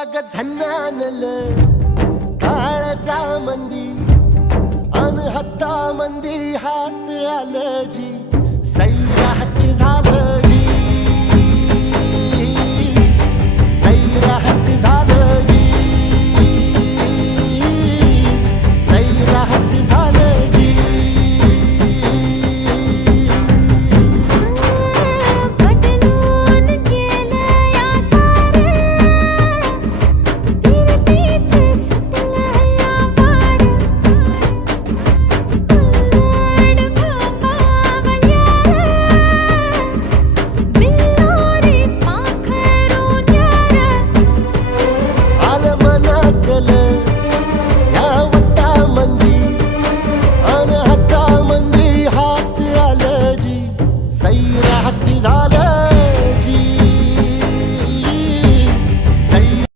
अग झन्नानल काळजा मंदी अन हत्ता मंदी हात आलं जी सैराट झालं जी सैराट